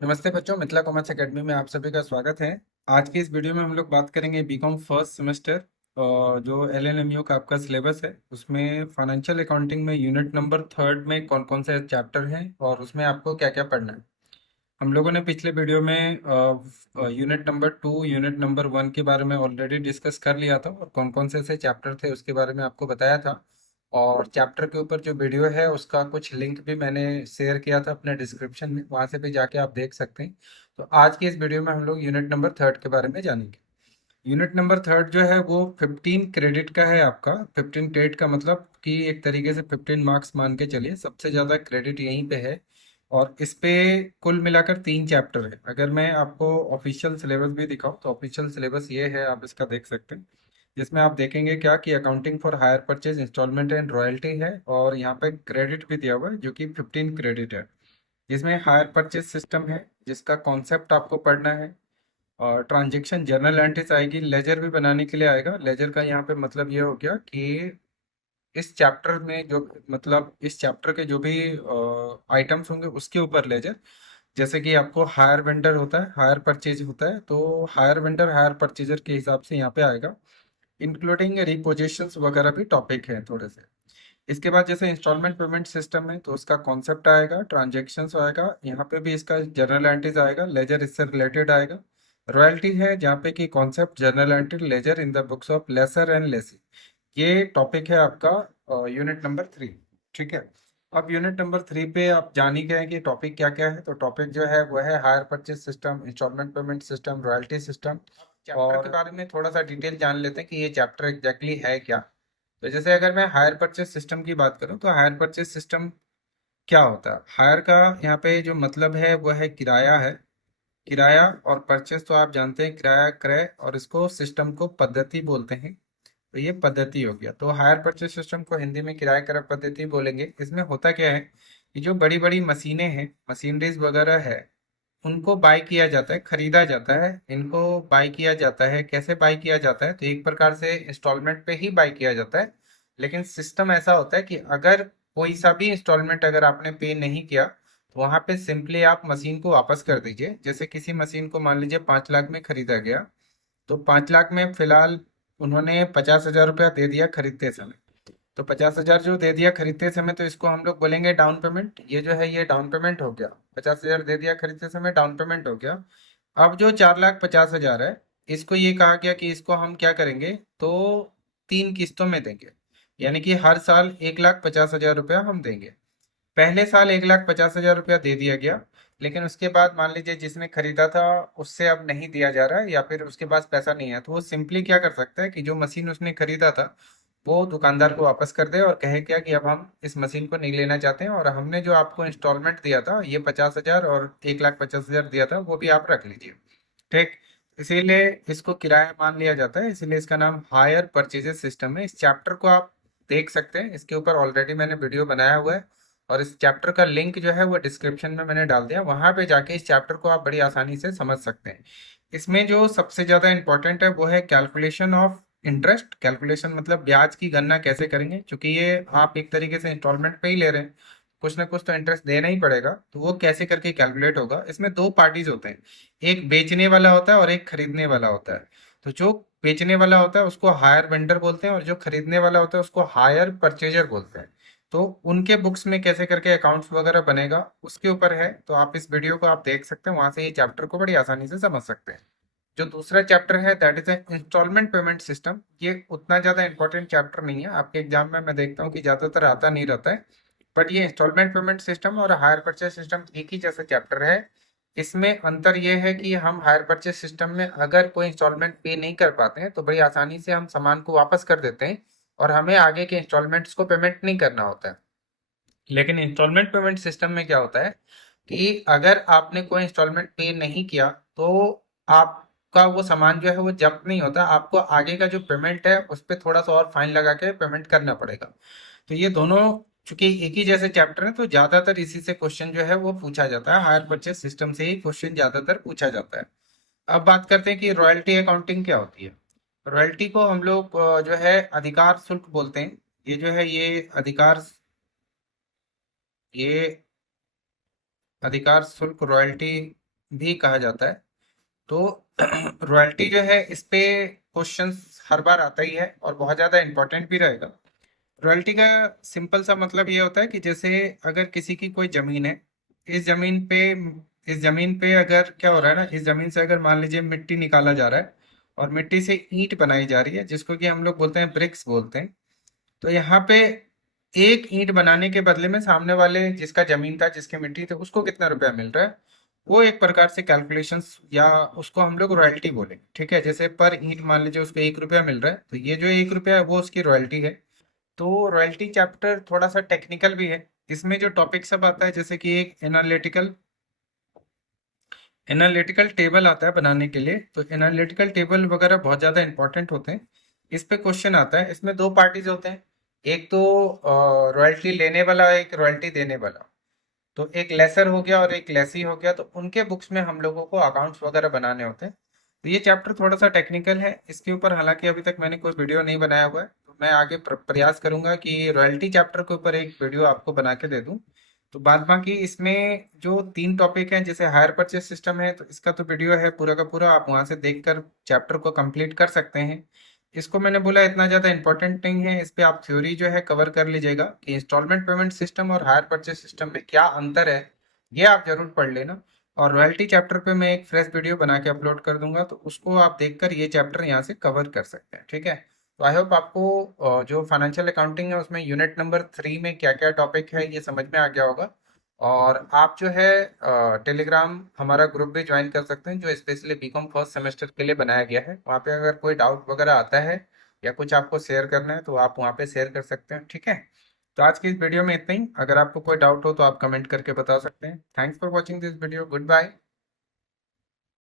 नमस्ते बच्चों, Mithila commerce academy में आप सभी का स्वागत है। आज की इस वीडियो में हम लोग बात करेंगे बीकॉम फर्स्ट सेमेस्टर और जो एलएनएमयू का आपका सिलेबस है उसमें फाइनेंशियल अकाउंटिंग में यूनिट नंबर थर्ड में कौन कौन से चैप्टर हैं और उसमें आपको क्या क्या पढ़ना है। हम लोगों ने पिछले वीडियो में unit number two unit number one के बारे में ऑलरेडी डिस्कस कर लिया था और कौन कौन से ऐसे चैप्टर थे उसके बारे में आपको बताया था। और चैप्टर के ऊपर जो वीडियो है उसका कुछ लिंक भी मैंने शेयर किया था अपने डिस्क्रिप्शन में, वहां से भी जाके आप देख सकते हैं। तो आज की इस वीडियो में हम लोग यूनिट नंबर थर्ड के बारे में जानेंगे। यूनिट नंबर थर्ड जो है वो 15 क्रेडिट का है आपका। 15 क्रेडिट का मतलब कि एक तरीके से 15 मार्क्स मान के चलिए, सबसे ज़्यादा क्रेडिट यहीं पे है। और इस पे कुल मिलाकर 3 चैप्टर है। अगर मैं आपको ऑफिशियल सिलेबस भी दिखाऊं तो ऑफिशियल सिलेबस ये है, आप इसका देख सकते हैं। जिसमें आप देखेंगे क्या कि accounting for hire purchase instalment and royalty है और यहाँ पे क्रेडिट भी दिया हुआ है जो कि 15 क्रेडिट है। जिसमें हायर परचेज सिस्टम है जिसका कॉन्सेप्ट आपको पढ़ना है। और ट्रांजैक्शन जर्नल एंट्रीज आएगी, लेजर भी बनाने के लिए आएगा। लेजर का यहाँ पे मतलब ये हो गया कि इस चैप्टर में जो मतलब इस चैप्टर के जो भी आइटम्स होंगे उसके ऊपर लेजर। जैसे कि आपको हायर वेंडर होता है, हायर परचेज होता है, तो हायर वेंडर हायर परचेजर के हिसाब से यहाँ पे आएगा। इंक्लूडिंग रिपोजिशंस वगैरह भी टॉपिक है थोड़े से। इसके बाद जैसे इंस्टॉलमेंट पेमेंट सिस्टम है तो उसका कॉन्सेप्ट आएगा, ट्रांजैक्शंस आएगा, यहाँ पे भी इसका जर्नल एंट्रीज आएगा, लेजर इससे रिलेटेड आएगा। रॉयल्टी है जहाँ पे कि concept journal entry ledger in the books of lessor and lessee. ये टॉपिक है आपका यूनिट नंबर थ्री। ठीक है। अब यूनिट नंबर थ्री पे आप जान ही गए हैं कि टॉपिक क्या क्या है। तो टॉपिक जो है वो है hire purchase system, instalment payment system, royalty system. Chapter के बारे में थोड़ा सा डिटेल जान लेते हैं कि ये चैप्टर एग्जैक्टली है क्या। तो जैसे अगर मैं हायर परचेज सिस्टम की बात करूं तो हायर परचेज सिस्टम क्या होता है। हायर का यहाँ पे जो मतलब है वो है किराया है। किराया और परचेज तो आप जानते हैं, किराया क्रय, और इसको सिस्टम को पद्धति बोलते हैं। तो ये पद्धति हो गया। तो हायर परचेज सिस्टम को हिंदी में किराया क्रय पद्धति बोलेंगे। इसमें होता क्या है कि जो बड़ी बड़ी मशीनें हैं, मशीनरीज वगैरह है, उनको बाय किया जाता है, खरीदा जाता है। इनको बाय किया जाता है, कैसे बाय किया जाता है तो एक प्रकार से इंस्टॉलमेंट पे ही बाय किया जाता है। लेकिन सिस्टम ऐसा होता है कि अगर कोई सा भी इंस्टॉलमेंट अगर आपने पे नहीं किया तो वहां पे सिंपली आप मशीन को वापस कर दीजिए। जैसे किसी मशीन को मान लीजिए 5 लाख में खरीदा गया, तो 5 लाख में फिलहाल उन्होंने 50,000 रुपया दे दिया खरीदते समय। तो 50,000 जो दे दिया खरीदते समय तो इसको हम लोग बोलेंगे डाउन पेमेंट। ये जो है ये डाउन पेमेंट हो गया। 50,000 दे दिया खरीदते समय, डाउन पेमेंट हो गया। अब जो 4,50,000 है, इसको ये कहा गया कि इसको हम क्या करेंगे, तो 3 किस्तों में देंगे। यानी कि हर साल 1,50,000 रुपया हम देंगे। पहले साल 1,50,000 रुपया दे दिया गया, लेकिन उसके बाद मान लीजिए जिसने खरीदा था उससे अब नहीं दिया जा रहा है या फिर उसके पास पैसा नहीं है, तो वो सिंपली क्या कर सकता है कि जो मशीन उसने खरीदा था वो दुकानदार को वापस कर दे और कहे क्या कि अब हम इस मशीन को नहीं लेना चाहते हैं और हमने जो आपको इंस्टॉलमेंट दिया था ये 50,000 और 1,50,000 दिया था वो भी आप रख लीजिए। ठीक। इसीलिए इसको किराया मान लिया जाता है, इसीलिए इसका नाम हायर परचेजेस सिस्टम है। इस चैप्टर को आप देख सकते हैं, इसके ऊपर ऑलरेडी मैंने वीडियो बनाया हुआ है और इस चैप्टर का लिंक जो है वो डिस्क्रिप्शन में मैंने डाल दिया। वहां पे जाके इस चैप्टर को आप बड़ी आसानी से समझ सकते हैं। इसमें जो सबसे ज्यादा इंपॉर्टेंट है वो है कैलकुलेशन ऑफ इंटरेस्ट। कैलकुलेशन मतलब ब्याज की गणना कैसे करेंगे, क्योंकि ये आप एक तरीके से इंस्टॉलमेंट पे ही ले रहे हैं, कुछ ना कुछ तो इंटरेस्ट देना ही पड़ेगा। तो वो कैसे करके कैलकुलेट होगा। इसमें दो पार्टीज होते हैं, एक बेचने वाला होता है और एक खरीदने वाला होता है। तो जो बेचने वाला होता है उसको हायर वेंडर बोलते हैं और जो खरीदने वाला होता है उसको हायर परचेजर बोलते हैं। तो उनके बुक्स में कैसे करके अकाउंट्स वगैरह बनेगा उसके ऊपर है। तो आप इस वीडियो को आप देख सकते हैं, वहां से ये चैप्टर को बड़ी आसानी से समझ सकते हैं। जो दूसरा चैप्टर है that is instalment payment system. ये उतना ज्यादा इंपॉर्टेंट चैप्टर नहीं है, आपके एग्जाम में मैं देखता हूँ कि ज्यादातर आता नहीं रहता है। बट ये इंस्टॉलमेंट पेमेंट सिस्टम और हायर परचेज सिस्टम एक ही जैसा चैप्टर है। इसमें अंतर ये है कि हम हायर परचेज सिस्टम में अगर कोई इंस्टॉलमेंट पे नहीं कर पाते हैं तो बड़ी आसानी से हम सामान को वापस कर देते हैं और हमें आगे के इंस्टॉलमेंट्स को पेमेंट नहीं करना होता है। लेकिन इंस्टॉलमेंट पेमेंट सिस्टम में क्या होता है कि अगर आपने कोई इंस्टॉलमेंट पे नहीं किया तो आपका वो सामान जो है वो जब्त नहीं होता, आपको आगे का जो पेमेंट है उस पर थोड़ा सा और फाइन लगा के पेमेंट करना पड़ेगा। तो ये दोनों चूंकि एक ही जैसे चैप्टर है तो ज्यादातर इसी से क्वेश्चन जो है वो पूछा जाता है। हायर परचेज सिस्टम से ही क्वेश्चन ज्यादातर पूछा जाता है। अब बात करते हैं कि रॉयल्टी अकाउंटिंग क्या होती है। रॉयल्टी को हम लोग जो है अधिकार शुल्क बोलते हैं। ये जो है ये अधिकार शुल्क रॉयल्टी भी कहा जाता है। तो रॉयल्टी जो है इस पे क्वेश्चंस हर बार आता ही है और बहुत ज़्यादा इंपॉर्टेंट भी रहेगा। रॉयल्टी का सिंपल सा मतलब ये होता है कि जैसे अगर किसी की कोई जमीन है, इस जमीन पे इस जमीन पे अगर क्या हो रहा है ना, इस जमीन से अगर मान लीजिए मिट्टी निकाला जा रहा है और मिट्टी से ईंट बनाई जा रही है जिसको कि हम लोग बोलते हैं ब्रिक्स बोलते हैं। तो यहाँ पे एक ईंट बनाने के बदले में सामने वाले जिसका जमीन था, जिसकी मिट्टी थी, उसको कितना रुपया मिल रहा है, वो एक प्रकार से कैलकुलेशंस या उसको हम लोग रॉयल्टी बोलेंगे। ठीक है, जैसे पर ईंट मान लीजिए उसको 1 रुपया मिल रहा है, तो ये जो 1 रुपया है वो उसकी रॉयल्टी है। तो रॉयल्टी चैप्टर थोड़ा सा टेक्निकल भी है। इसमें जो टॉपिक सब आता है जैसे कि एक एनालिटिकल एनालिटिकल टेबल आता है बनाने के लिए। तो एनालिटिकल टेबल वगैरह बहुत ज़्यादा इंपॉर्टेंट होते हैं। इस पे क्वेश्चन आता है, इसमें दो पार्टीज होते हैं, एक तो रॉयल्टी लेने वाला, एक रॉयल्टी देने वाला। तो एक लेसर हो गया और एक लेसी हो गया, तो उनके बुक्स में हम लोगों को अकाउंट्स वगैरह बनाने होते हैं। तो ये चैप्टर थोड़ा सा टेक्निकल है, इसके ऊपर हालांकि अभी तक मैंने कोई वीडियो नहीं बनाया हुआ है। तो मैं आगे प्रयास करूंगा कि रॉयल्टी चैप्टर के ऊपर एक वीडियो आपको बना के दे दूं। तो बाद बाकी इसमें जो 3 टॉपिक हैं, जैसे हायर परचेस सिस्टम है, तो इसका तो वीडियो है पूरा का पूरा, आप वहां से देखकर चैप्टर को कंप्लीट कर सकते हैं। इसको मैंने बोला इतना ज़्यादा इंपॉर्टेंट नहीं है, इस पे आप थ्योरी जो है कवर कर लीजिएगा कि इंस्टॉलमेंट पेमेंट सिस्टम और हायर परचेस सिस्टम में क्या अंतर है, ये आप जरूर पढ़ लेना। और रॉयल्टी चैप्टर पे मैं एक फ्रेश वीडियो बना के अपलोड कर दूंगा, तो उसको आप देखकर ये चैप्टर यहाँ से कवर कर सकते हैं। ठीक है, तो आई होप आपको जो फाइनेंशियल अकाउंटिंग है उसमें यूनिट नंबर 3 में क्या क्या टॉपिक है ये समझ में आ गया होगा। और आप जो है टेलीग्राम हमारा ग्रुप भी ज्वाइन कर सकते हैं, जो स्पेशली बीकॉम फर्स्ट सेमेस्टर के लिए बनाया गया है। वहाँ पे अगर कोई डाउट वगैरह आता है या कुछ आपको शेयर करना है तो आप वहाँ पे शेयर कर सकते हैं। ठीक है, तो आज की इस वीडियो में इतना ही। अगर आपको कोई डाउट हो तो आप कमेंट करके बता सकते हैं। Thanks for watching this video, good bye.